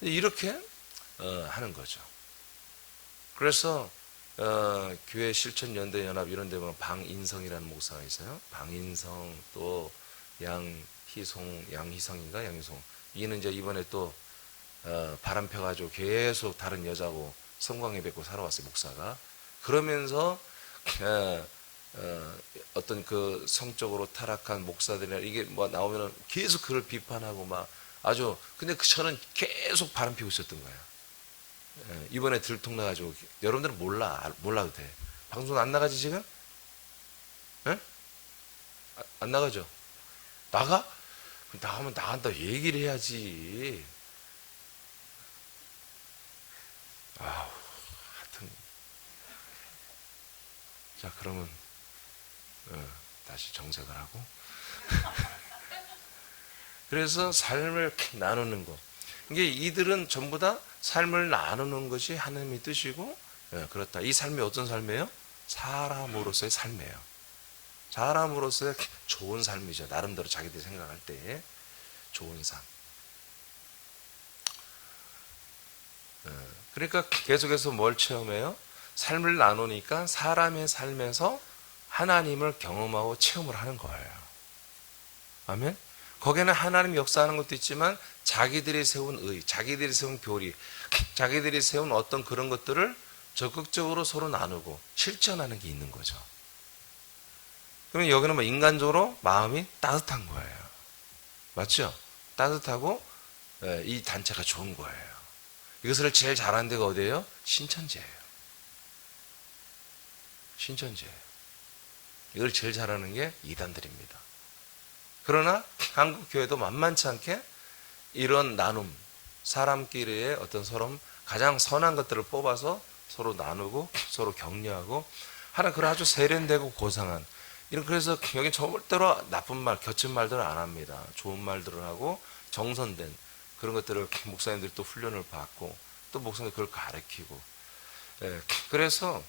이렇게 하는 거죠. 그래서 교회 실천연대연합 이런 데 보면 방인성이라는 목사가 있어요. 방인성, 또 양희성인가 양희성. 이는 이제 이번에 또 바람 펴가지고 계속 다른 여자고 성광에 뵙고 살아왔어요, 목사가. 그러면서 어떤 그 성적으로 타락한 목사들이나 이게 뭐 나오면은 계속 그를 비판하고 막 아주, 근데 저는 계속 바람 피고 있었던 거예요. 이번에 들통나가지고. 여러분들은 몰라도 돼. 방송 안 나가지 지금? 예? 안 나가죠? 나가? 나가면 나간다 얘기를 해야지. 아우, 하여튼. 자, 그러면 다시 정색을 하고. 그래서 삶을 나누는 거. 이게 이들은 전부 다 삶을 나누는 것이 하나님의 뜻이고, 그렇다. 이 삶이 어떤 삶이에요? 사람으로서의 삶이에요. 사람으로서의 좋은 삶이죠. 나름대로 자기들이 생각할 때 좋은 삶. 그러니까 계속해서 뭘 체험해요? 삶을 나누니까 사람의 삶에서 하나님을 경험하고 체험을 하는 거예요. 아멘? 거기에는 하나님 역사하는 것도 있지만 자기들이 세운 자기들이 세운 교리, 자기들이 세운 어떤 그런 것들을 적극적으로 서로 나누고 실천하는 게 있는 거죠. 그러면 여기는 뭐 인간적으로 마음이 따뜻한 거예요. 맞죠? 따뜻하고 이 단체가 좋은 거예요. 이것을 제일 잘하는 데가 어디예요? 신천지예요. 신천지예요. 이걸 제일 잘하는 게 이단들입니다. 그러나 한국 교회도 만만치 않게 이런 나눔, 사람끼리의 어떤 서로 가장 선한 것들을 뽑아서 서로 나누고 서로 격려하고 하는 그런 아주 세련되고 고상한 이런, 그래서 여기 절대로 나쁜 말, 거친 말들을 안 합니다. 좋은 말들을 하고 정선된 그런 것들을 목사님들이 또 훈련을 받고 또 목사님들 그걸 가르치고, 그래서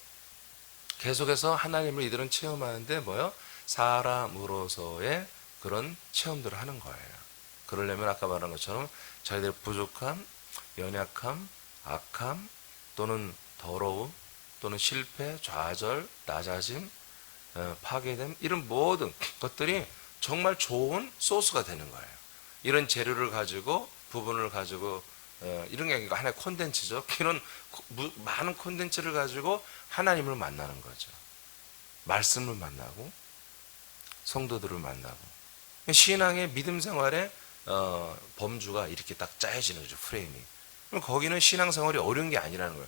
계속해서 하나님을 이들은 체험하는데 뭐요? 사람으로서의 그런 체험들을 하는 거예요. 그러려면 아까 말한 것처럼 자기들의 부족함, 연약함, 악함, 또는 더러움, 또는 실패, 좌절, 낮아짐, 파괴됨, 이런 모든 것들이 정말 좋은 소스가 되는 거예요. 이런 재료를 가지고, 부분을 가지고, 이런 게 하나의 콘텐츠죠. 이런 많은 콘텐츠를 가지고 하나님을 만나는 거죠. 말씀을 만나고 성도들을 만나고, 신앙의 믿음 생활의 범주가 이렇게 딱 짜여지는 거죠. 프레임이. 그럼 거기는 신앙생활이 어려운 게 아니라는 거예요.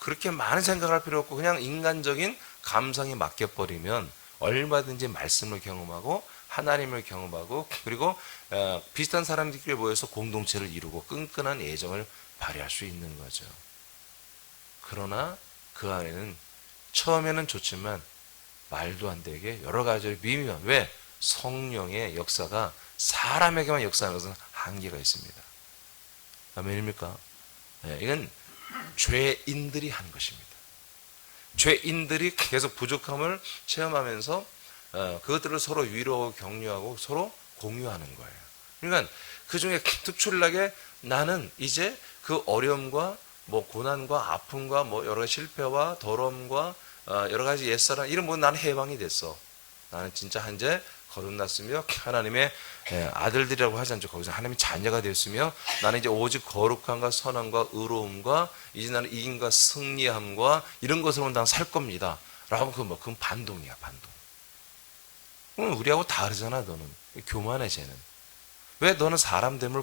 그렇게 많은 생각할 필요 없고 그냥 인간적인 감성에 맡겨버리면 얼마든지 말씀을 경험하고 하나님을 경험하고, 그리고 비슷한 사람들끼리 모여서 공동체를 이루고 끈끈한 애정을 발휘할 수 있는 거죠. 그러나 그 안에는 처음에는 좋지만 말도 안 되게 여러 가지 미묘한, 왜? 성령의 역사가 사람에게만 역사하는 것은 한계가 있습니다. 아멘입니까? 이건 죄인들이 하는 것입니다. 죄인들이 계속 부족함을 체험하면서 그것들을 서로 위로하고 격려하고 서로 공유하는 거예요. 그러니까 그 중에 특출나게 나는 이제 그 어려움과 뭐 고난과 아픔과 뭐 여러 가지 실패와 더러움과 여러 가지 옛사람 이런 뭐 나는 해방이 됐어. 나는 진짜 한제 거듭났으며 하나님의 아들들이라고 하지 않죠. 거기서 하나님의 자녀가 되었으며 나는 이제 오직 거룩함과 선함과 의로움과 이제 나는 이김과 승리함과 이런 것으로 난 살 겁니다. 라고 그건 반동이야, 반동. 우리하고 다르잖아, 너는. 교만해, 쟤는. 왜 너는 사람됨을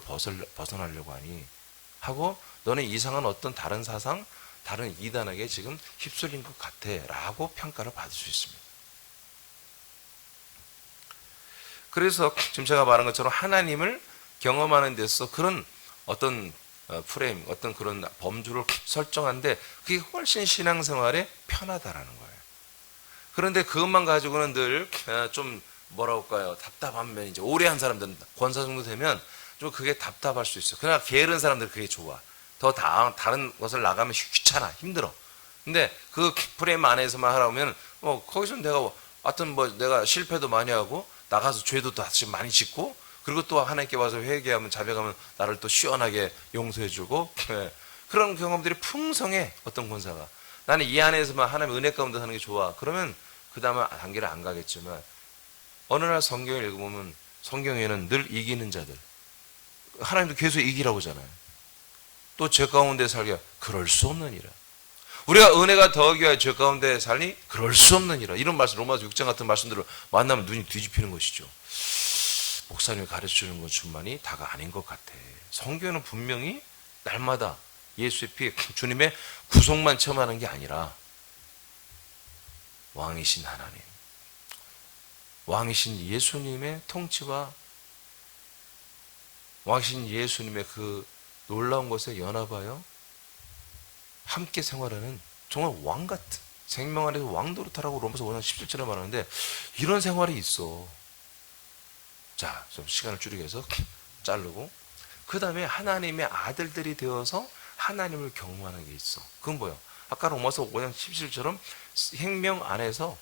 벗어나려고 하니? 하고 너는 이상한 어떤 다른 사상, 다른 이단에게 지금 휩쓸린 것 같아. 라고 평가를 받을 수 있습니다. 그래서 지금 제가 말한 것처럼 하나님을 경험하는 데서 그런 어떤 프레임, 어떤 그런 범주를 설정한데 그게 훨씬 신앙생활에 편하다라는 거예요. 그런데 그것만 가지고는 늘 좀 뭐라고 할까요? 답답한 면이 이제 오래 한 사람들은 권사 정도 되면 좀 그게 답답할 수 있어요. 그러나 게으른 사람들은 그게 좋아. 더 다른 것을 나가면 귀찮아, 힘들어. 근데 그 프레임 안에서만 하라면 거기서 내가 하여튼 뭐 내가 실패도 많이 하고 나가서 죄도 다시 많이 짓고 그리고 또 하나님께 와서 회개하면 자백하면 나를 또 시원하게 용서해주고 그런 경험들이 풍성해. 어떤 권사가 나는 이 안에서만 하나님의 은혜 가운데 사는 게 좋아. 그러면 그 다음에 단계를 안 가겠지만 어느 날 성경을 읽어보면 성경에는 늘 이기는 자들, 하나님도 계속 이기라고 하잖아요. 또 죄 가운데 살게 그럴 수 없느니라. 우리가 은혜가 더하기 위하여 죄 가운데 살니 그럴 수 없느니라. 이런 말씀, 로마서 6장 같은 말씀들을 만나면 눈이 뒤집히는 것이죠. 목사님이 가르쳐주는 것뿐만이 다가 아닌 것 같아. 성경은 분명히 날마다 예수의 피, 주님의 구속만 체험하는 게 아니라 왕이신 하나님, 왕이신 예수님의 통치와 왕이신 예수님의 그 놀라운 것에 연합하여 함께 생활하는 정말 왕 같은, 생명 안에서 왕노릇하라고 로마서 5장 17절에 말하는데 이런 생활이 있어. 자, 좀 시간을 줄이기 위해서 자르고, 그 다음에 하나님의 아들들이 되어서 하나님을 경외하는 게 있어. 그건 뭐야? 아까 로마서 5장 17절처럼 생명 안에서,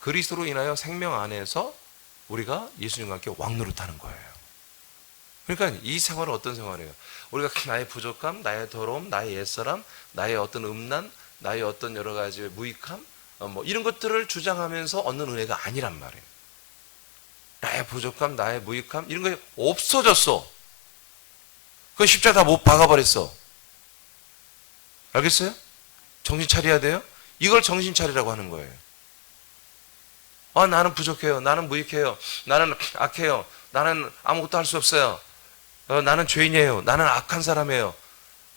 그리스도로 인하여 생명 안에서 우리가 예수님과 함께 왕노릇하는 거예요. 그러니까 이 생활은 어떤 생활이에요? 우리가 나의 부족함, 나의 더러움, 나의 옛사람, 나의 어떤 음란, 나의 어떤 여러 가지 무익함, 뭐 이런 것들을 주장하면서 얻는 은혜가 아니란 말이에요. 나의 부족함, 나의 무익함 이런 게 없어졌어. 그건 십자가 다 못 박아버렸어. 알겠어요? 정신 차려야 돼요. 이걸 정신 차리라고 하는 거예요. 나는 부족해요. 나는 무익해요. 나는 악해요. 나는 아무것도 할 수 없어요. 나는 죄인이에요. 나는 악한 사람이에요.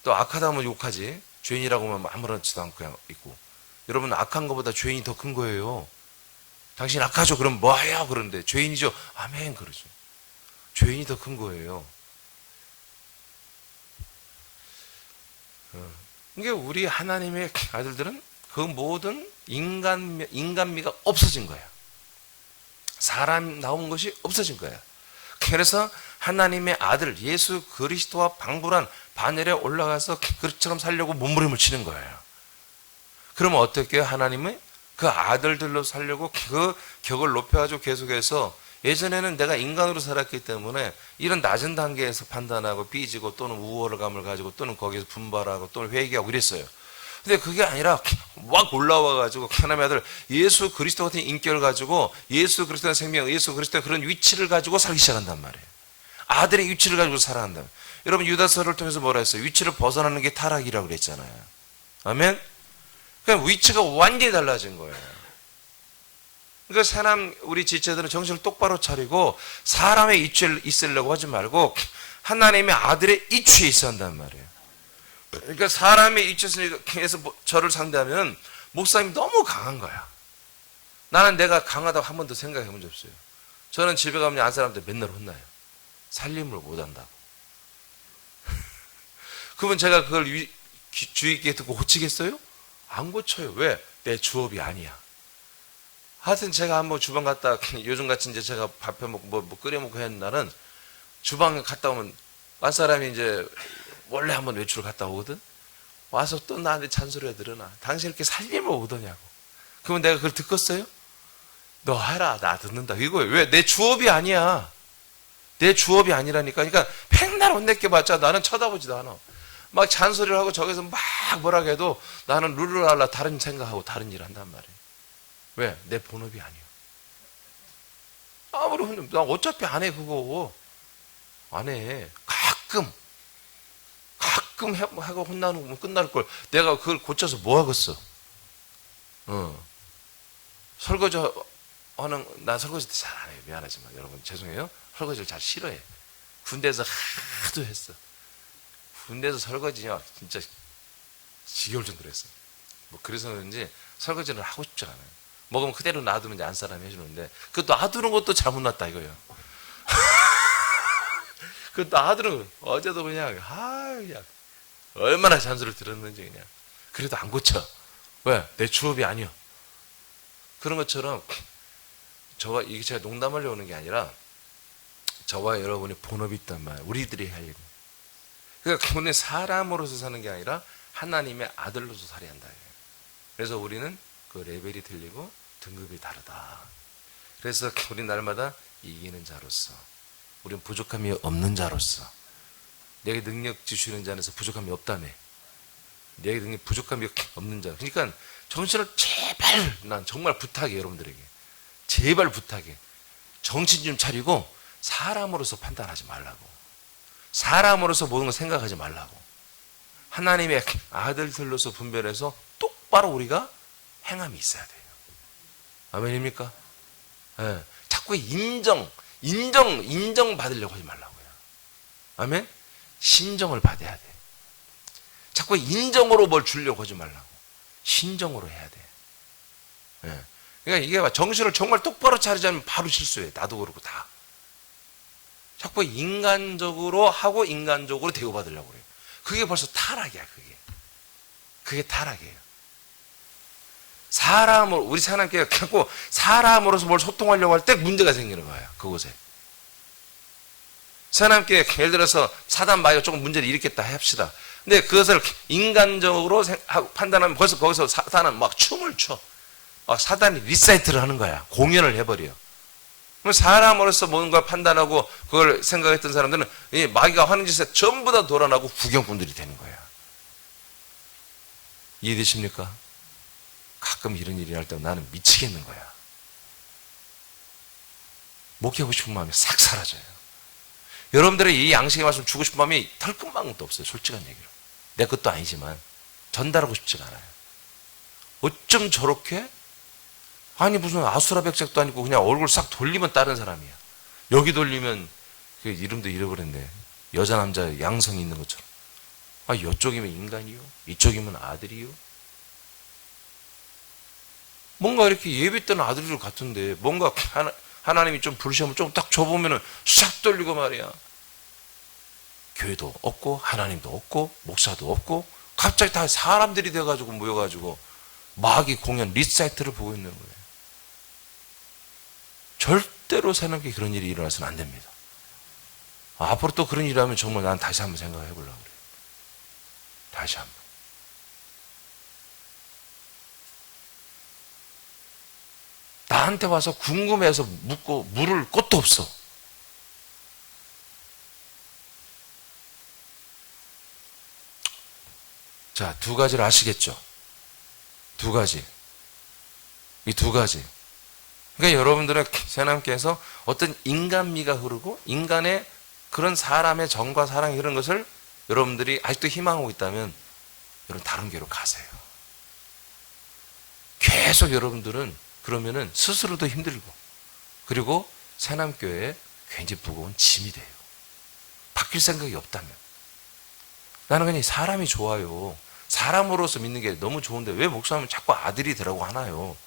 또 악하다 하면 욕하지. 죄인이라고 하면 아무렇지도 않고 그냥 있고. 여러분, 악한 것보다 죄인이 더 큰 거예요. 당신 악하죠? 그럼 뭐예요? 그런데 죄인이죠? 아멘. 그러죠. 죄인이 더 큰 거예요. 이게 우리 하나님의 아들들은 그 모든 인간미가 없어진 거야. 사람 나온 것이 없어진 거야. 그래서 하나님의 아들 예수 그리스도와 방불한 반열에 올라가서 그처럼 살려고 몸부림을 치는 거예요. 그러면 어떻게 해요? 하나님은 그 아들들로 살려고 그 격을 높여가지고 계속해서, 예전에는 내가 인간으로 살았기 때문에 이런 낮은 단계에서 판단하고 삐지고 또는 우월감을 가지고 또는 거기서 분발하고 또는 회개하고 이랬어요. 근데 그게 아니라 막 올라와가지고 하나님의 아들 예수 그리스도 같은 인격을 가지고 예수 그리스도의 생명, 예수 그리스도의 그런 위치를 가지고 살기 시작한단 말이에요. 아들의 위치를 가지고 살아간다. 여러분, 유다서를 통해서 뭐라 했어요? 위치를 벗어나는 게 타락이라고 그랬잖아요. 아멘? 그냥 위치가 완전히 달라진 거예요. 그러니까 사람, 우리 지체들은 정신을 똑바로 차리고 사람의 위치에 있으려고 하지 말고 하나님의 아들의 위치에 있어야 한단 말이에요. 그러니까 사람의 위치에서 저를 상대하면 목사님이 너무 강한 거야. 나는 내가 강하다고 한 번도 생각해 본 적 없어요. 저는 집에 가면 안 사람들 맨날 혼나요. 살림을 못 한다고. 그러면 제가 그걸 주의 깊게 듣고 고치겠어요? 안 고쳐요. 왜? 내 주업이 아니야. 하여튼 제가 한번 주방 갔다, 요즘같이 이제 제가 밥 해먹고 뭐 끓여먹고 하는 날은 주방 갔다 오면 한 사람이 이제 원래 한번 외출을 갔다 오거든? 와서 또 나한테 잔소리가 들으나. 당신 이렇게 살림을 오더냐고. 그러면 내가 그걸 듣겠어요? 너 하라. 나 듣는다. 이거예요. 왜? 내 주업이 아니야. 내 주업이 아니라니까. 그러니까 맨날 혼내켜봤자 나는 쳐다보지도 않아. 막 잔소리를 하고 저기서 막 뭐라 해도 나는 룰루랄라 다른 생각하고 다른 일을 한단 말이에요. 왜? 내 본업이 아니야. 아무리 혼내. 나 어차피 안 해, 그거. 안 해. 가끔 하고 혼나는 거면 끝날 걸. 내가 그걸 고쳐서 뭐 하겠어? 설거지 하는, 난 설거지 잘 안 해요. 미안하지만 여러분 죄송해요. 설거지를 잘 싫어해. 군대에서 하도 했어. 군대에서 설거지냐 진짜 지겨울 정도로 했어. 뭐 그래서 그런지 설거지를 하고 싶지 않아요. 먹으면 그대로 놔두면 이제 안 사람이 해주는데 그 놔두는 것도 잘못 놨다 이거예요. 그 놔두는 거 어제도 그냥 얼마나 잔소리를 들었는지 그냥. 그래도 안 고쳐. 왜? 내 주업이 아니야. 그런 것처럼 이게 제가 농담하려고 하는 게 아니라 저와 여러분의 본업이 있단 말이에요. 우리들이 할 일. 그러니까 우리는 사람으로서 사는 게 아니라 하나님의 아들로서 살아야 한다. 그래서 우리는 그 레벨이 틀리고 등급이 다르다. 그래서 우리 날마다 이기는 자로서 우리는 부족함이 없는 자로서, 내게 능력 주시는 자 안에서 부족함이 없다며. 내게 능력 부족함이 없는 자. 그러니까 정신을 제발, 난 정말 부탁해, 여러분들에게. 제발 부탁해. 정신 좀 차리고 사람으로서 판단하지 말라고. 사람으로서 모든 걸 생각하지 말라고. 하나님의 아들들로서 분별해서 똑바로 우리가 행함이 있어야 돼요. 아멘입니까? 예. 자꾸 인정 받으려고 하지 말라고요. 아멘? 신정을 받아야 돼. 자꾸 인정으로 뭘 주려고 하지 말라고. 신정으로 해야 돼. 예. 그러니까 이게 정신을 정말 똑바로 차리지 않으면 바로 실수해. 나도 그렇고 다. 자꾸 인간적으로 하고 인간적으로 대우받으려고 그래요. 그게 벌써 타락이야, 그게. 그게 타락이에요. 우리 하나님께 자꾸 사람으로서 뭘 소통하려고 할 때 문제가 생기는 거예요, 그곳에. 하나님께 예를 들어서 사단 마귀가 조금 문제를 일으켰다 합시다. 근데 그것을 인간적으로 판단하면 벌써 거기서 사단은 막 춤을 춰. 사단이 리사이트를 하는 거야. 공연을 해버려. 그럼 사람으로서 뭔가 판단하고 그걸 생각했던 사람들은 이 마귀가 하는 짓에 전부 다 돌아나고 구경꾼들이 되는 거야. 이해되십니까? 가끔 이런 일이 날 때 나는 미치겠는 거야. 목회하고 싶은 마음이 싹 사라져요. 여러분들의 이 양식의 말씀 주고 싶은 마음이 털끝만큼도 없어요. 솔직한 얘기로. 내 것도 아니지만 전달하고 싶지가 않아요. 어쩜 저렇게? 아니 무슨 아수라 백작도 아니고 그냥 얼굴 싹 돌리면 다른 사람이야. 여기 돌리면 그 이름도 잃어버렸네. 여자 남자 양성이 있는 것처럼. 이쪽이면 인간이요, 이쪽이면 아들이요. 뭔가 이렇게 예배 때는 아들들 같은데 뭔가 하나님이 좀 부르시면 좀 딱 줘보면은 싹 돌리고 말이야. 교회도 없고 하나님도 없고 목사도 없고 갑자기 다 사람들이 돼가지고 모여가지고 마귀 공연 리사이트를 보고 있는 거예요. 절대로 하나님께 그런 일이 일어나서는 안 됩니다. 앞으로 또 그런 일이 하면 정말 난 다시 한번 생각해 보려고 그래요. 다시 한번. 나한테 와서 궁금해서 묻고 물을 것도 없어. 자, 두 가지를 아시겠죠? 두 가지. 이 두 가지. 그러니까 여러분들의 하나님께서 어떤 인간미가 흐르고 인간의 그런 사람의 정과 사랑 이런 것을 여러분들이 아직도 희망하고 있다면 여러분 다른 교회로 가세요. 계속 여러분들은 그러면은 스스로도 힘들고 그리고 새남교회에 굉장히 무거운 짐이 돼요. 바뀔 생각이 없다면. 나는 그냥 사람이 좋아요. 사람으로서 믿는 게 너무 좋은데 왜 목사하면 자꾸 아들이 되라고 하나요?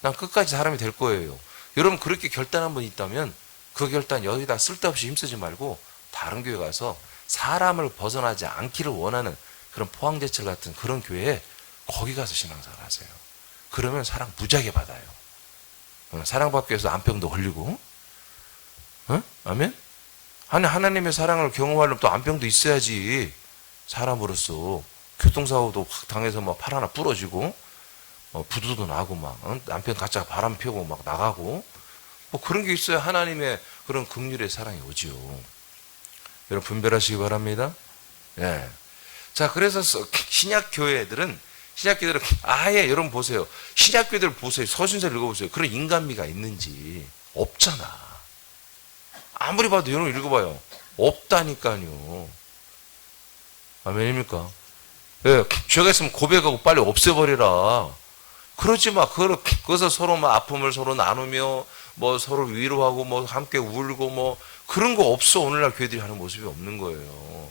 난 끝까지 사람이 될 거예요. 여러분 그렇게 결단 한 번 있다면 그 결단 여기다 쓸데없이 힘쓰지 말고 다른 교회 가서 사람을 벗어나지 않기를 원하는 그런 포항제철 같은 그런 교회에 거기 가서 신앙생활 하세요. 그러면 사랑 무지하게 받아요. 사랑받기 위해서 안병도 걸리고, 아멘? 아니 하나님의 사랑을 경험하려면 또 안병도 있어야지. 사람으로서 교통사고도 확 당해서 막 팔 하나 부러지고 부두도 나고 막 남편 가짜가 바람 피우고 막 나가고 뭐 그런 게 있어야 하나님의 그런 긍휼의 사랑이 오지요. 여러분 분별하시기 바랍니다. 예. 자, 그래서 신약 교회들은 아예 여러분 보세요. 신약 교회들 보세요. 서신서를 읽어보세요. 그런 인간미가 있는지 없잖아. 아무리 봐도 여러분 읽어봐요. 없다니까요. 아멘입니까? 예, 죄가 있으면 고백하고 빨리 없애버리라. 그러지 마. 그것을 서로 막 아픔을 서로 나누며 뭐 서로 위로하고 뭐 함께 울고 뭐 그런 거 없어. 오늘날 교회들이 하는 모습이 없는 거예요.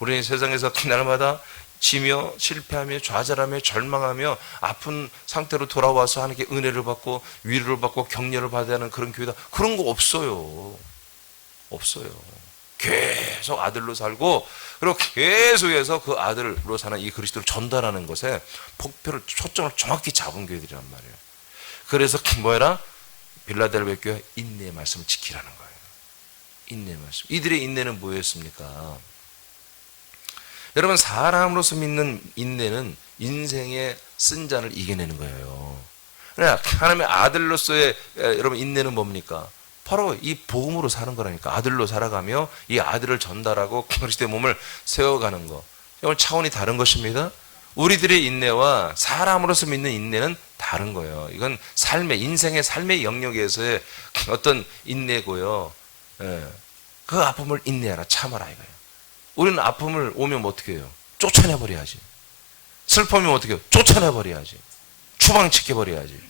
우리는 세상에서 날마다 지며 실패하며 좌절하며 절망하며 아픈 상태로 돌아와서 하나님께 은혜를 받고 위로를 받고 격려를 받아야 하는 그런 교회다. 그런 거 없어요. 없어요. 계속 아들로 살고 그리고 계속해서 그 아들로 사는 이 그리스도를 전달하는 것에 목표를 초점을 정확히 잡은 교회들이란 말이에요. 그래서 뭐라 빌라델베 교회 인내의 말씀을 지키라는 거예요. 인내의 말씀. 이들의 인내는 뭐였습니까? 여러분 사람으로서 믿는 인내는 인생의 쓴 잔을 이겨내는 거예요. 그러니까 하나님의 아들로서의 여러분 인내는 뭡니까? 바로 이 복음으로 사는 거라니까. 아들로 살아가며 이 아들을 전달하고 그리스도의 몸을 세워가는 거. 이건 차원이 다른 것입니다. 우리들의 인내와 사람으로서 믿는 인내는 다른 거예요. 이건 인생의 삶의 영역에서의 어떤 인내고요. 예. 그 아픔을 인내하라, 참아라 이거예요. 우리는 아픔을 오면 어떻게 해요? 쫓아내버려야지. 슬픔이면 어떻게 해요? 쫓아내버려야지. 추방시켜버려야지.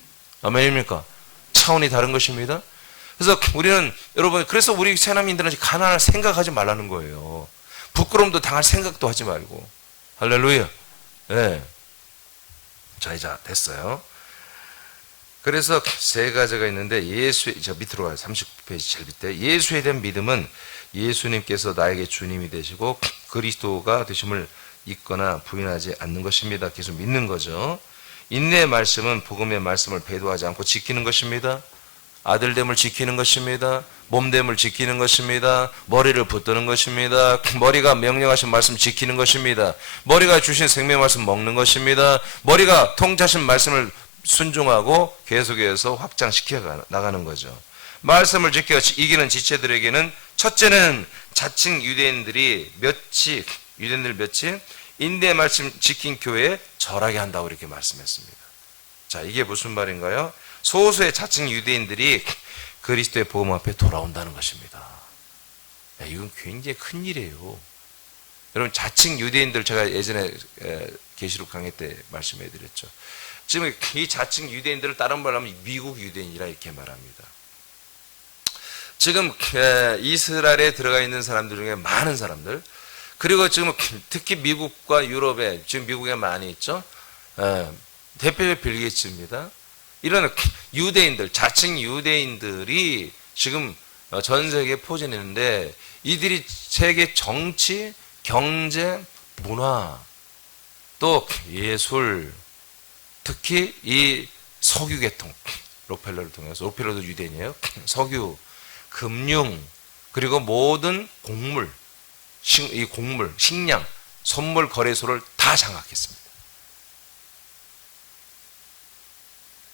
아멘입니까? 차원이 다른 것입니다. 그래서 우리는 여러분, 그래서 우리 새남인들은 가난할 생각하지 말라는 거예요. 부끄러움도 당할 생각도 하지 말고. 할렐루야. 네. 자, 이제 됐어요. 그래서 세 가지가 있는데, 저 밑으로 가요. 39페이지 제일 밑에. 예수에 대한 믿음은 예수님께서 나에게 주님이 되시고 그리스도가 되심을 믿거나 부인하지 않는 것입니다. 계속 믿는 거죠. 인내의 말씀은 복음의 말씀을 배도하지 않고 지키는 것입니다. 아들됨을 지키는 것입니다. 몸됨을 지키는 것입니다. 머리를 붙드는 것입니다. 머리가 명령하신 말씀 지키는 것입니다. 머리가 주신 생명의 말씀 먹는 것입니다. 머리가 통치하신 말씀을 순종하고 계속해서 확장시켜 나가는 거죠. 말씀을 지켜 이기는 지체들에게는 첫째는 자칭 유대인들 몇이 인내의 말씀 지킨 교회에 절하게 한다고 이렇게 말씀했습니다. 자, 이게 무슨 말인가요? 소수의 자칭 유대인들이 그리스도의 복음 앞에 돌아온다는 것입니다. 야, 이건 굉장히 큰 일이에요. 여러분, 자칭 유대인들 제가 예전에 계시록 강의 때 말씀해 드렸죠. 지금 이 자칭 유대인들을 다른 말로 하면 미국 유대인이라 이렇게 말합니다. 지금 이스라엘에 들어가 있는 사람들 중에 많은 사람들, 그리고 지금 특히 미국과 유럽에, 지금 미국에 많이 있죠. 대표적 빌 게이츠입니다. 이런 유대인들, 자칭 유대인들이 지금 전 세계에 포진했는데, 이들이 세계 정치, 경제, 문화, 또 예술, 특히 이 석유계통, 록펠러를 통해서, 록펠러도 유대인이에요. 석유, 금융, 그리고 모든 곡물, 식량, 선물 거래소를 다 장악했습니다.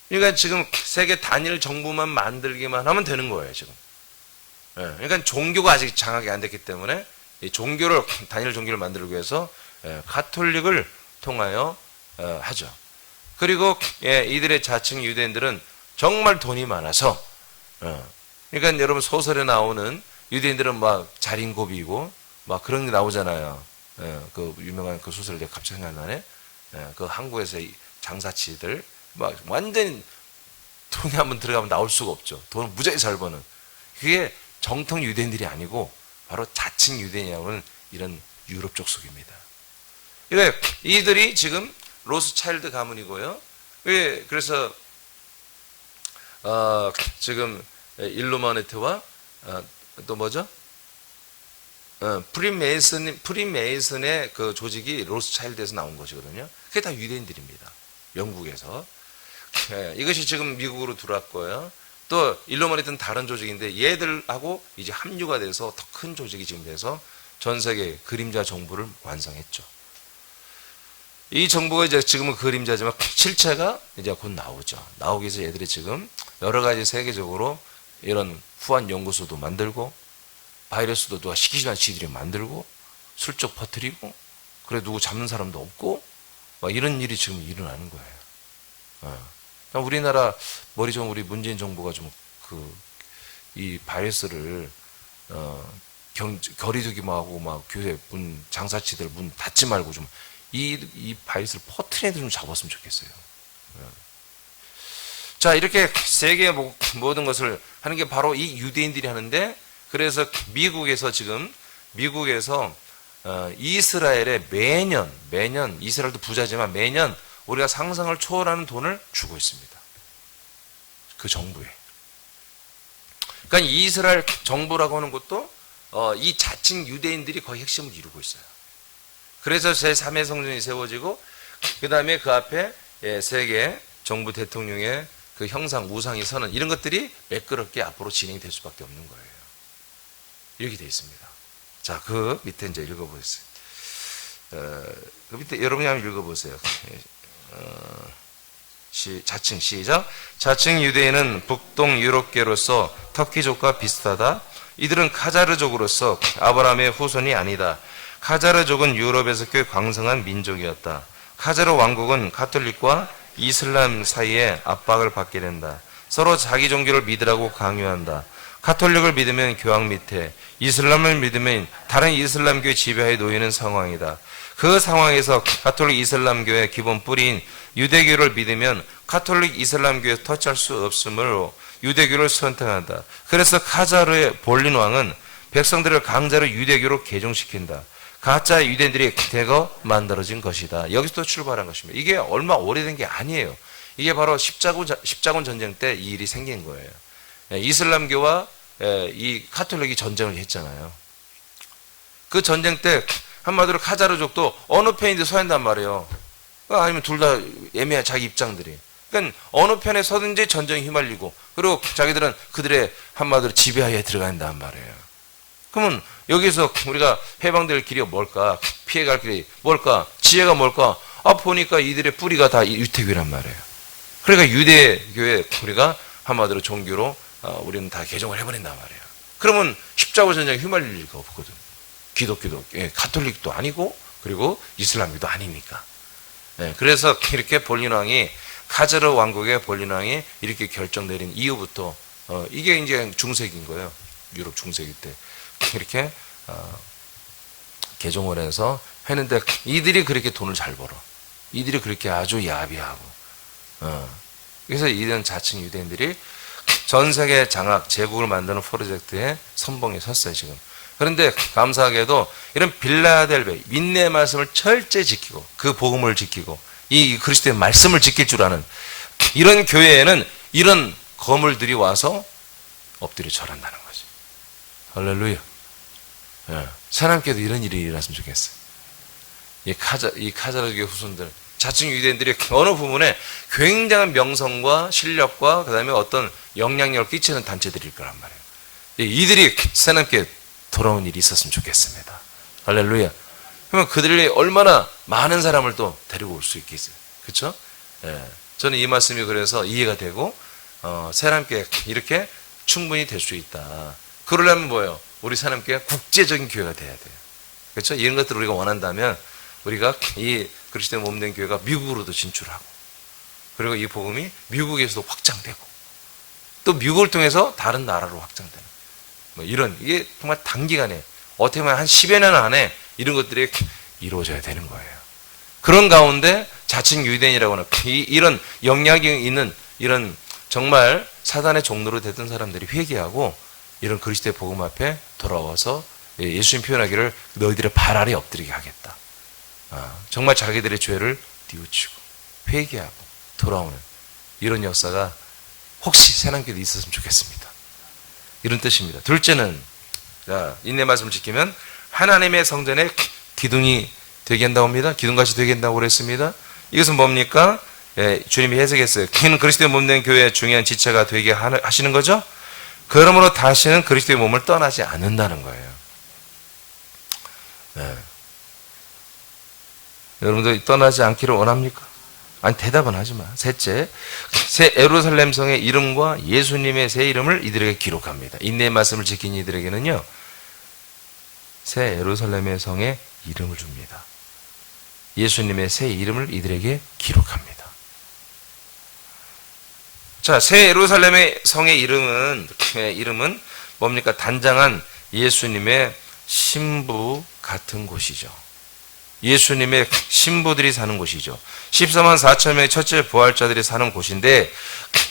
그러니까 지금 세계 단일 정부만 만들기만 하면 되는 거예요, 지금. 그러니까 종교가 아직 장악이 안 됐기 때문에 이 단일 종교를 만들기 위해서 가톨릭을 통하여 하죠. 그리고 이들의 자칭 유대인들은 정말 돈이 많아서, 그러니까 여러분 소설에 나오는 유대인들은 막 자린고비이고 막 그런 게 나오잖아요. 그 유명한 그 소설 내가 갑자기 생각나네. 그 한국에서의 장사치들 막 완전히 돈이 한번 들어가면 나올 수가 없죠. 돈을 무지하게 잘 버는. 그게 정통 유대인들이 아니고 바로 자칭 유대인이라고 하는 이런 유럽 족속입니다. 그러니까 이들이 지금 로스차일드 가문이고요. 그래서 지금 일루미나티와 또 뭐죠? 프리메이슨의 그 조직이 로스차일드에서 나온 것이거든요. 그게 다 유대인들입니다. 영국에서. 이것이 지금 미국으로 들어왔고요. 또 일루미나티는 다른 조직인데 얘들하고 이제 합류가 돼서 더 큰 조직이 지금 돼서 전 세계 그림자 정부를 완성했죠. 이 정부가 이제 지금은 그림자지만 실체가 이제 곧 나오죠. 나오기 위해서 얘들이 지금 여러 가지 세계적으로 이런 후한 연구소도 만들고 바이러스도 누가 시키지만 지들이 만들고 슬쩍 퍼뜨리고 그래 누구 잡는 사람도 없고 막 이런 일이 지금 일어나는 거예요. 그러니까 우리나라 머리 좋은 우리 문재인 정부가 좀 이 바이러스를 거리두기만 하고 막 교회 문 장사치들 문 닫지 말고 좀 이 바이러스를 퍼뜨리는 애들 좀 잡았으면 좋겠어요. 자, 이렇게 세계의 모든 것을 하는 게 바로 이 유대인들이 하는데, 그래서 미국에서 이스라엘에 매년 이스라엘도 부자지만 매년 우리가 상상을 초월하는 돈을 주고 있습니다. 그 정부에. 그러니까 이스라엘 정부라고 하는 것도 이 자칭 유대인들이 거의 핵심을 이루고 있어요. 그래서 제3의 성전이 세워지고 그 다음에 그 앞에 세계 정부 대통령의 그 형상 우상이 서는 이런 것들이 매끄럽게 앞으로 진행이 될 수밖에 없는 거예요. 이렇게 되어 있습니다. 자, 그 밑에 이제 읽어보세요. 그 밑에 여러분이 한번 읽어보세요. 자칭 시작. 자칭 유대인은 북동 유럽계로서 터키족과 비슷하다. 이들은 카자르족으로서 아브라함의 후손이 아니다. 카자르족은 유럽에서 꽤 광성한 민족이었다. 카자르 왕국은 가톨릭과 이슬람 사이에 압박을 받게 된다. 서로 자기 종교를 믿으라고 강요한다. 가톨릭을 믿으면 교황 밑에, 이슬람을 믿으면 다른 이슬람교의 지배하에 놓이는 상황이다. 그 상황에서 가톨릭 이슬람교의 기본 뿌리인 유대교를 믿으면 가톨릭 이슬람교에 터치할 수 없으므로 유대교를 선택한다. 그래서 카자르의 볼린 왕은 백성들을 강제로 유대교로 개종시킨다. 가짜 유대인들이 대거 만들어진 것이다. 여기서 출발한 것입니다. 이게 얼마 오래된 게 아니에요. 이게 바로 십자군 전쟁 때 이 일이 생긴 거예요. 이슬람교와 이 가톨릭이 전쟁을 했잖아요. 그 전쟁 때 한마디로 카자르족도 어느 편인데 서야 한단 말이에요. 아니면 둘 다 애매해, 자기 입장들이. 그러니까 어느 편에 서든지 전쟁에 휘말리고, 그리고 자기들은 그들의 한마디로 지배하에 들어간단 말이에요. 그러면 여기서 우리가 해방될 길이 뭘까? 피해갈 길이 뭘까? 지혜가 뭘까? 보니까 이들의 뿌리가 다 유태교란 말이에요. 그러니까 유대교에 우리가 한마디로 종교로 우리는 다 개종을 해버린단 말이에요. 그러면 십자가 전쟁에 휘말릴 리가 없거든. 기독교도, 가톨릭도 아니고, 그리고 이슬람교도 아니니까. 그래서 이렇게 볼린 왕이, 카자르 왕국의 볼린 왕이 이렇게 결정 내린 이후부터, 이게 이제 중세기인 거예요. 유럽 중세기 때. 이렇게, 개종을 해서 했는데, 이들이 그렇게 돈을 잘 벌어. 이들이 그렇게 아주 야비하고, 그래서 이런 자칭 유대인들이 전 세계 장악, 제국을 만드는 프로젝트에 선봉에 섰어요, 지금. 그런데 감사하게도 이런 빌라델베, 인내의 말씀을 철저히 지키고, 그 복음을 지키고, 이 그리스도의 말씀을 지킬 줄 아는 이런 교회에는 이런 거물들이 와서 엎드려 절한다는 거지. 할렐루야. 사람께도 이런 일이 일어났으면 좋겠어요. 이 카자르교 후손들, 자칭 유대인들이 어느 부분에 굉장한 명성과 실력과 그 다음에 어떤 영향력을 끼치는 단체들일 거란 말이에요. 이들이 하나님께 돌아온 일이 있었으면 좋겠습니다. 할렐루야. 그러면 그들이 얼마나 많은 사람을 또 데리고 올 수 있겠어요. 그렇죠? 저는 이 말씀이 그래서 이해가 되고, 하나님께 이렇게 충분히 될 수 있다. 그러려면 뭐예요? 우리 하나님께 국제적인 교회가 돼야 돼요. 그렇죠? 이런 것들을 우리가 원한다면 우리가 이 그리스도의 몸된 교회가 미국으로도 진출하고, 그리고 이 복음이 미국에서도 확장되고, 또 미국을 통해서 다른 나라로 확장되는, 이게 정말 단기간에, 어떻게 보면 한 10여 년 안에 이런 것들이 이루어져야 되는 거예요. 그런 가운데 자칭 유대인이라고 하는 이런 영향이 있는 이런 정말 사단의 종로로 됐던 사람들이 회개하고 이런 그리스도의 복음 앞에 돌아와서 예수님 표현하기를 너희들의 발 아래 엎드리게 하겠다. 정말 자기들의 죄를 뉘우치고 회개하고 돌아오는 이런 역사가 혹시 새남교도 있었으면 좋겠습니다. 이런 뜻입니다. 둘째는, 인내 말씀을 지키면 하나님의 성전에 기둥이 되게 한다고 합니다. 기둥같이 되게 한다고 그랬습니다. 이것은 뭡니까? 주님이 해석했어요. 그는 그리스도의 몸된 교회의 중요한 지체가 되게 하시는 거죠. 그러므로 다시는 그리스도의 몸을 떠나지 않는다는 거예요. 여러분들 떠나지 않기를 원합니까? 아니, 대답은 하지 마. 셋째, 새 예루살렘 성의 이름과 예수님의 새 이름을 이들에게 기록합니다. 인내의 말씀을 지킨 이들에게는요, 새 예루살렘의 성의 이름을 줍니다. 예수님의 새 이름을 이들에게 기록합니다. 자, 새 예루살렘의 성의 이름은 뭡니까? 단장한 예수님의 신부 같은 곳이죠. 예수님의 신부들이 사는 곳이죠. 14만 4천 명의 첫째 부활자들이 사는 곳인데,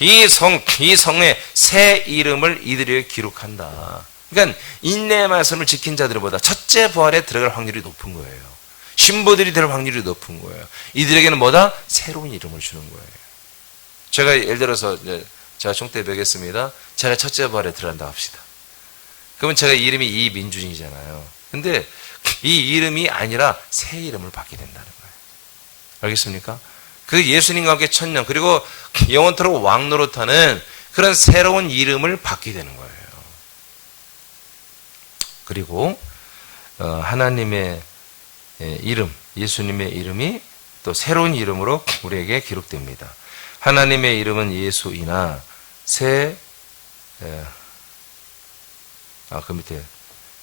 이 성의 새 이름을 이들에게 기록한다. 그러니까 인내의 말씀을 지킨 자들보다 첫째 부활에 들어갈 확률이 높은 거예요. 신부들이 될 확률이 높은 거예요. 이들에게는 뭐다? 새로운 이름을 주는 거예요. 제가 예를 들어서 제가 총대 매겠습니다. 제가 첫째 부활에 들어간다 합시다. 그러면 제가 이름이 이민준이잖아요. 근데 이 이름이 아니라 새 이름을 받게 된다는 거예요. 알겠습니까? 그 예수님과 함께 천년, 그리고 영원토록 왕노릇하는 그런 새로운 이름을 받게 되는 거예요. 그리고 하나님의 이름, 예수님의 이름이 또 새로운 이름으로 우리에게 기록됩니다. 하나님의 이름은 예수이나 그 밑에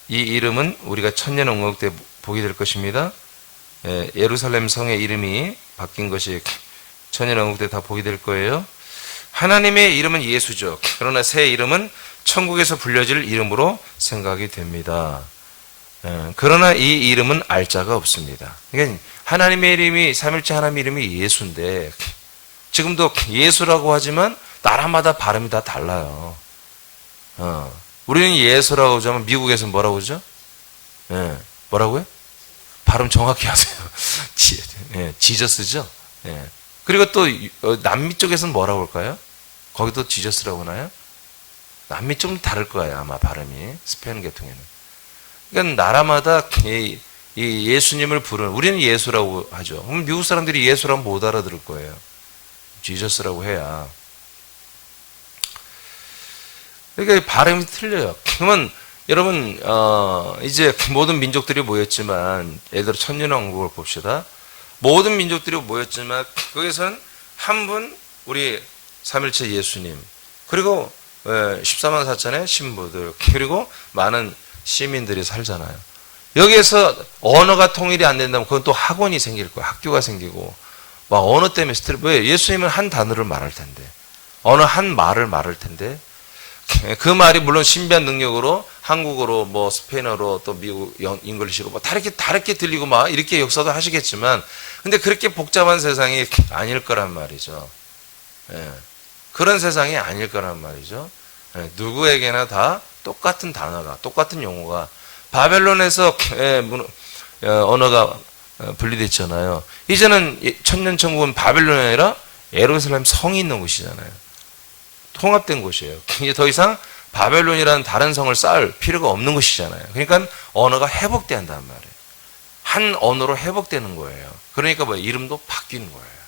이 이름은 우리가 천년왕국 때 보게 될 것입니다. 예루살렘 성의 이름이 바뀐 것이 천년왕국 때 다 보게 될 거예요. 하나님의 이름은 예수죠. 그러나 새 이름은 천국에서 불려질 이름으로 생각이 됩니다. 그러나 이 이름은 알자가 없습니다. 그러니까 하나님의 이름이, 삼일째 하나님의 이름이 예수인데 지금도 예수라고 하지만 나라마다 발음이 다 달라요. 우리는 예수라고 하자면 미국에서는 뭐라고 그러죠? 뭐라고요? 발음 정확히 하세요. 지저스죠? 그리고 또 남미 쪽에서는 뭐라고 할까요? 거기도 지저스라고 하나요? 남미 쪽은 다를 거예요, 아마 발음이. 스페인 계통에는. 그러니까 나라마다 이 예수님을 부르는, 우리는 예수라고 하죠. 그럼 미국 사람들이 예수라면 못 알아들을 거예요. 지저스라고 해야. 그러니까 발음이 틀려요. 그러면 여러분 이제 모든 민족들이 모였지만, 예를 들어 천년왕국을 봅시다. 모든 민족들이 모였지만 거기서는 한 분, 우리 삼일체 예수님, 그리고 14만 4천의 신부들, 그리고 많은 시민들이 살잖아요. 여기에서 언어가 통일이 안 된다면 그건 또 학원이 생길 거예요. 학교가 생기고 막 언어 때문에 스트레스. 왜? 예수님은 한 단어를 말할 텐데, 어느 한 말을 말할 텐데, 그 말이 물론 신비한 능력으로 한국어로 뭐 스페인어로 또 미국 잉글리시로 뭐 다르게 들리고 막 이렇게 역사도 하시겠지만, 근데 그렇게 복잡한 세상이 아닐 거란 말이죠. 그런 세상이 아닐 거란 말이죠. 누구에게나 다 똑같은 단어가, 똑같은 용어가, 바벨론에서 언어가 분리됐잖아요. 이제는 천년천국은 바벨론이 아니라 예루살렘 성이 있는 곳이잖아요. 통합된 곳이에요. 이제 더 이상 바벨론이라는 다른 성을 쌓을 필요가 없는 곳이잖아요. 그러니까 언어가 회복돼야 한단 말이에요. 한 언어로 회복되는 거예요. 그러니까 뭐 이름도 바뀌는 거예요.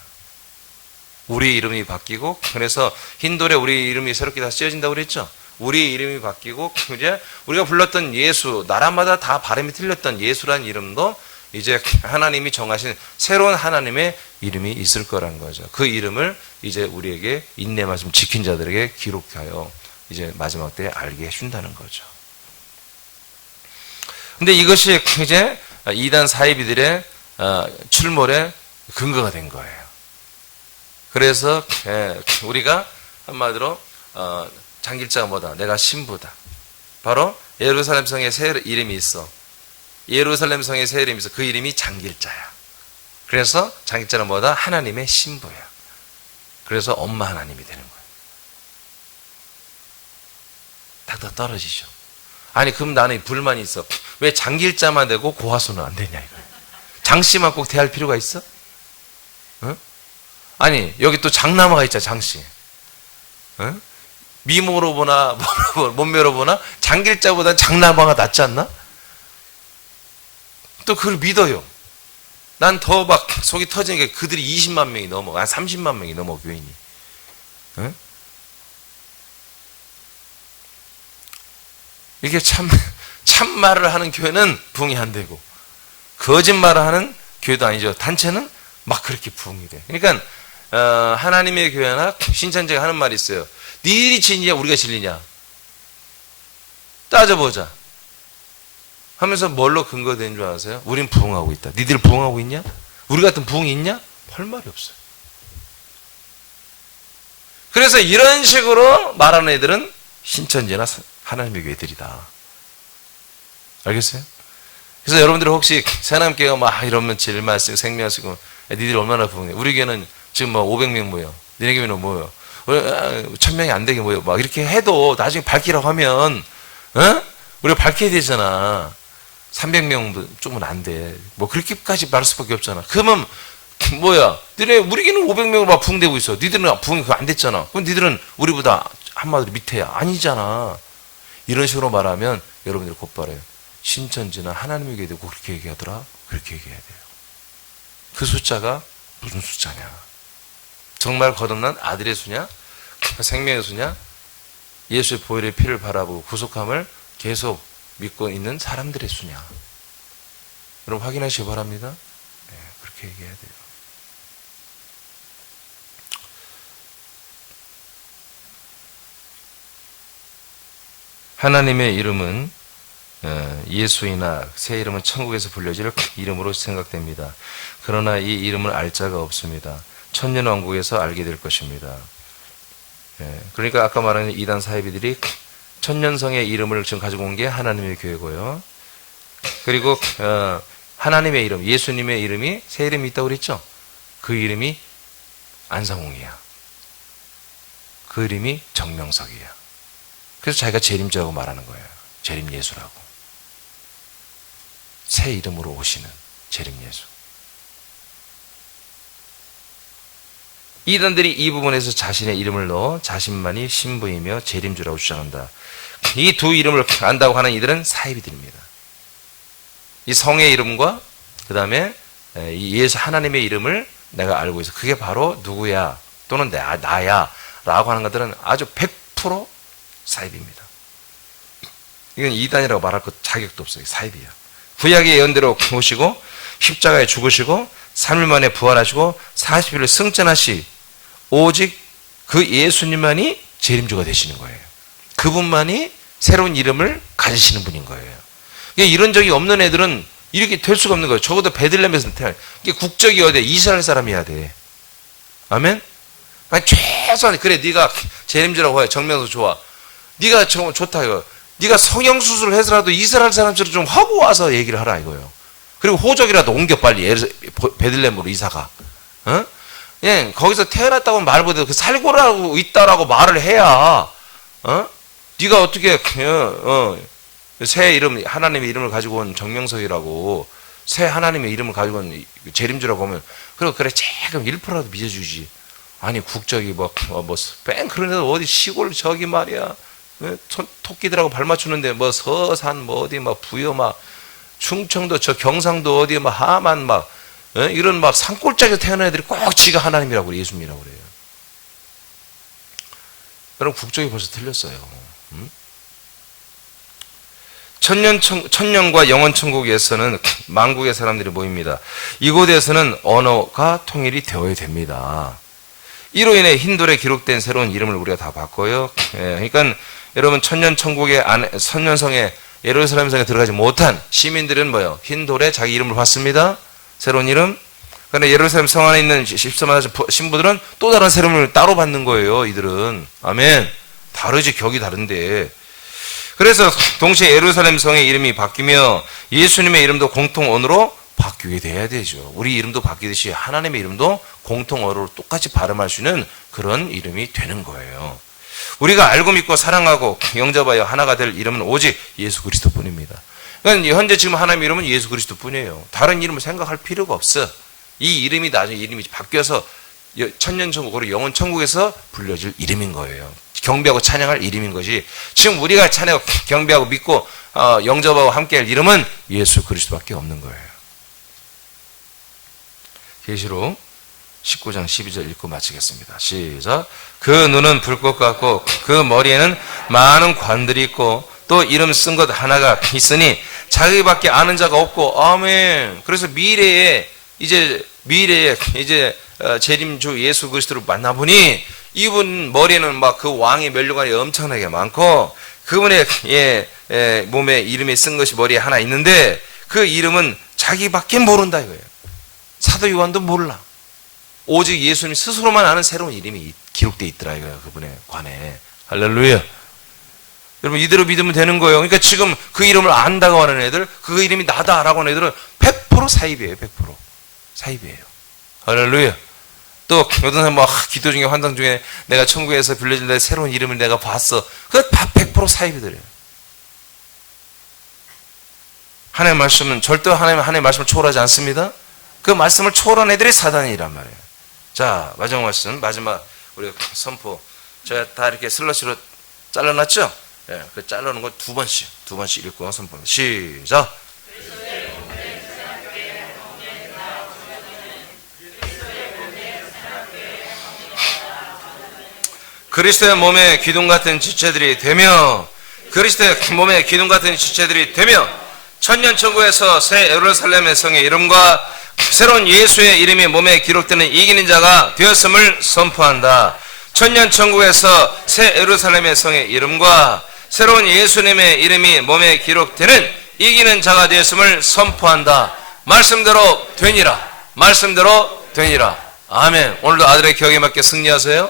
우리 이름이 바뀌고, 그래서 힌두에 우리 이름이 새롭게 다시 씌어진다고 그랬죠. 우리 이름이 바뀌고, 이제 우리가 불렀던 예수, 나라마다 다 발음이 틀렸던 예수라는 이름도 이제 하나님이 정하신 새로운 하나님의 이름이 있을 거란 거죠. 그 이름을 이제 우리에게 인내 말씀 지킨 자들에게 기록하여 이제 마지막 때에 알게 해준다는 거죠. 근데 이것이 이제 이단 사이비들의 출몰의 근거가 된 거예요. 그래서 우리가 한마디로 장길자가 뭐다? 내가 신부다. 바로 예루살렘 성에 새 이름이 있어. 예루살렘 성에 새 이름이 있어. 그 이름이 장길자야. 그래서 장길자는 뭐다? 하나님의 신부야. 그래서 엄마 하나님이 되는 거야. 딱 떨어지죠. 아니 그럼 나는 불만이 있어. 왜 장길자만 되고 고화수는 안 되냐 이거야. 장씨만 꼭 대할 필요가 있어? 응? 아니 여기 또 장남아가 있잖아. 장씨. 응? 미모로 보나 몸매로 보나 장길자보다 장남아가 낫지 않나? 또 그걸 믿어요. 난 더 막 속이 터지는 게 그들이 20만 명이 넘어, 한 30만 명이 넘어 교인이. 응? 이게 참말을 하는 교회는 부흥이 안 되고, 거짓말을 하는 교회도 아니죠. 단체는 막 그렇게 부흥이 돼. 그러니까 하나님의 교회나 신천지가 하는 말이 있어요. 니들이 진리냐 우리가 진리냐 따져보자 하면서 뭘로 근거된 줄 아세요? 우린 부흥하고 있다. 니들 부흥하고 있냐? 우리 같은 부흥이 있냐? 할 말이 없어요. 그래서 이런 식으로 말하는 애들은 신천지나 하나님의 교회들이다. 알겠어요? 그래서 여러분들 혹시 새남교회가 막 이러면 제일 말씀 생명 쓰고 니들이 얼마나 부흥해? 우리 교회는 지금 뭐 500명 모여. 니네 교회는 모여. 1000명이 안 되게 모여. 막 이렇게 해도 나중에 밝히라고 하면 우리가 밝혀야 되잖아. 300명 좀은 안 돼. 뭐 그렇게까지 말할 수밖에 없잖아. 그러면 뭐야? 니네 우리 교회는 500명으로 막 부흥되고 있어. 니들은 부흥이 그거 안 됐잖아. 그럼 니들은 우리보다 한마디로 밑에야. 아니잖아. 이런 식으로 말하면 여러분들이 곧바로 신천지나 하나님의 교회도 그렇게 얘기하더라. 그렇게 얘기해야 돼요. 그 숫자가 무슨 숫자냐? 정말 거듭난 아들의 수냐? 생명의 수냐? 예수의 보혈의 피를 바라보고 구속함을 계속 믿고 있는 사람들의 수냐? 여러분 확인하시기 바랍니다. 네, 그렇게 얘기해야 돼요. 하나님의 이름은 예수이나 새 이름은 천국에서 불려질 이름으로 생각됩니다. 그러나 이 이름은 알 자가 없습니다. 천년왕국에서 알게 될 것입니다. 그러니까 아까 말한 이단 사이비들이 천년성의 이름을 지금 가지고 온 게 하나님의 교회고요. 그리고 하나님의 이름, 예수님의 이름이 새 이름이 있다고 그랬죠? 그 이름이 안상홍이야. 그 이름이 정명석이야. 그래서 자기가 재림자라고 말하는 거예요. 재림 예수라고. 새 이름으로 오시는 재림 예수. 이단들이 이 부분에서 자신의 이름을 넣어 자신만이 신부이며 재림주라고 주장한다. 이 두 이름을 안다고 하는 이들은 사이비들입니다. 이 성의 이름과 그 다음에 이 예수 하나님의 이름을 내가 알고 있어. 그게 바로 누구야 또는 나야 라고 하는 것들은 아주 100% 사이비입니다. 이건 이단이라고 말할 것 자격도 없어요. 사이비야. 구약의 예언대로 오시고 십자가에 죽으시고 3일 만에 부활하시고 40일을 승천하시 오직 그 예수님만이 재림주가 되시는 거예요. 그분만이 새로운 이름을 가지시는 분인 거예요. 이런 적이 없는 애들은 이렇게 될 수가 없는 거예요. 적어도 베들레헴에서 태어나. 이게 국적이어야 돼. 이스라엘 사람이어야 돼. 아멘? 아니, 최소한 그래 네가 재림주라고 해. 정명석 좋아. 네가 좋다 이거. 네가 성형수술을 해서라도 이스라엘 사람처럼 좀 하고 와서 얘기를 하라 이거예요. 그리고 호적이라도 옮겨 빨리 베들레헴으로 이사가. 어? 예, 거기서 태어났다고 말보다 그 살고라고 있다라고 말을 해야 네가 어떻게 새 이름 하나님의 이름을 가지고 온 정명석이라고 새 하나님의 이름을 가지고 온 재림주라고 하면 그래 조금 1%라도 믿어주지. 아니 국적이 뺑 그런 데서 어디 시골 저기 말이야 토끼들하고 발 맞추는데 서산 어디 부여 충청도 저 경상도 어디 하만 이런 산골짜기에 태어난 애들이 꼭 지가 하나님이라고 그래. 예수님이라고 그래요. 그럼 국적이 벌써 틀렸어요. 천년과 영원천국에서는 만국의 사람들이 모입니다. 이곳에서는 언어가 통일이 되어야 됩니다. 이로 인해 흰돌에 기록된 새로운 이름을 우리가 다 바꿔요. 그러니까 여러분 천년성에 예루살렘성에 들어가지 못한 시민들은 뭐예요? 흰돌에 자기 이름을 받습니다. 새로운 이름. 그런데 예루살렘 성 안에 있는 십자만 신부들은 또 다른 새로운 이름을 따로 받는 거예요. 이들은. 아멘. 다르지. 격이 다른데. 그래서 동시에 예루살렘 성의 이름이 바뀌며 예수님의 이름도 공통 언어로 바뀌게 돼야 되죠. 우리 이름도 바뀌듯이 하나님의 이름도 공통 언어로 똑같이 발음할 수 있는 그런 이름이 되는 거예요. 우리가 알고 믿고 사랑하고 영접하여 하나가 될 이름은 오직 예수 그리스도뿐입니다. 그러니까 현재 지금 하나님의 이름은 예수 그리스도뿐이에요. 다른 이름을 생각할 필요가 없어. 이 이름이 나중에 이름이 바뀌어서 천년천국으로 영원천국에서 불려질 이름인 거예요. 경배하고 찬양할 이름인 것이 지금 우리가 찬양하고 경배하고 믿고 영접하고 함께할 이름은 예수 그리스도밖에 없는 거예요. 계시록 19장 12절 읽고 마치겠습니다. 시작. 그 눈은 불꽃 같고 그 머리에는 많은 관들이 있고 또 이름 쓴 것 하나가 있으니 자기밖에 아는 자가 없고. 아멘. 그래서 미래에 재림주 예수 그리스도를 만나보니 이분 머리에는 그 왕의 면류관이 엄청나게 많고 그분의 몸에 이름이 쓴 것이 머리에 하나 있는데 그 이름은 자기밖에 모른다 이거예요. 사도 요한도 몰라. 오직 예수님 스스로만 아는 새로운 이름이 기록되어 있더라 이거예요. 그분의 관에. 할렐루야. 여러분 이대로 믿으면 되는 거예요. 그러니까 지금 그 이름을 안다고 하는 애들, 그 이름이 나다라고 하는 애들은 100% 사입이에요. 100% 사입이에요. 할렐루야. 또 어떤 사람 기도 중에 환상 중에 내가 천국에서 빌려줄 내 새로운 이름을 내가 봤어. 그거 다 100% 사입이들이에요. 하나님의 말씀은 절대 하나님의 말씀을 초월하지 않습니다. 그 말씀을 초월한 애들이 사단이란 말이에요. 자, 마지막 말씀, 마지막 우리 선포. 제가 다 이렇게 슬러시로 잘라놨죠? 예, 그 잘라놓은 거 두 번씩 읽고 선포합니다. 시작. 그리스도의 몸에 기둥 같은 지체들이 되며 천년천국에서 새 예루살렘의 성의 이름과 새로운 예수의 이름이 몸에 기록되는 이기는 자가 되었음을 선포한다. 천년천국에서 새 예루살렘의 성의 이름과 새로운 예수님의 이름이 몸에 기록되는 이기는 자가 되었음을 선포한다. 말씀대로 되니라. 말씀대로 되니라. 아멘. 오늘도 아들의 기억에 맞게 승리하세요.